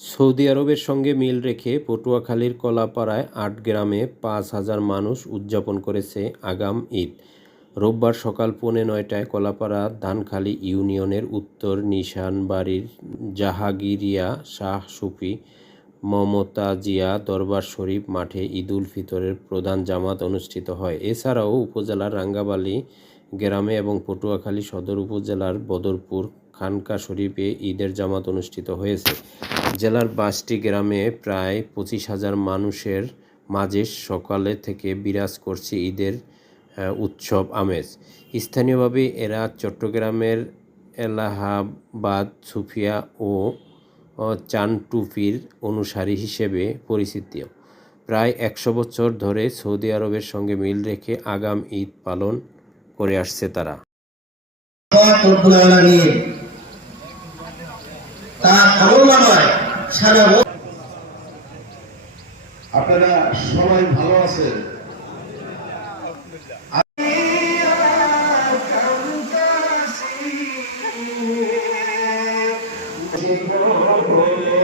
Saudi আরবের সঙ্গে মিল রেখে পটুয়াখালীর কলাপাড়ায় আট গ্রামে পাঁচ হাজার মানুষ উদযাপন করেছে আগাম ঈদ। রোববার সকাল পৌনে নয়টায় কলাপাড়া ধানখালী ইউনিয়নের উত্তর নিশানবাড়ির জাহাগিরিয়া শাহ সুফি মমতাজিয়া দরবার শরীফ মাঠে ঈদুল ফিতরের প্রধান জামাত অনুষ্ঠিত হয়। এছাড়াও উপজেলার রাঙ্গাবালী গ্রামে এবং পটুয়াখালী সদর উপজেলার বদরপুর খানকা শরীফে ঈদের জামাত অনুষ্ঠিত হয়েছে। জেলার পাঁচটি গ্রামে প্রায় পঁচিশ হাজার মানুষের মাঝে সকালে থেকে বিরাজ করছে ঈদের উৎসব আমেজ। স্থানীয়ভাবে এরা চট্টগ্রামের এলাহাবাদ, সুফিয়া ও চানটুফির অনুসারী হিসেবে পরিচিত। প্রায় একশো বছর ধরে সৌদি আরবের সঙ্গে মিল রেখে আগাম ঈদ পালন করে আসছে তারা আপনারা সবাই ভালো আছেন Thank.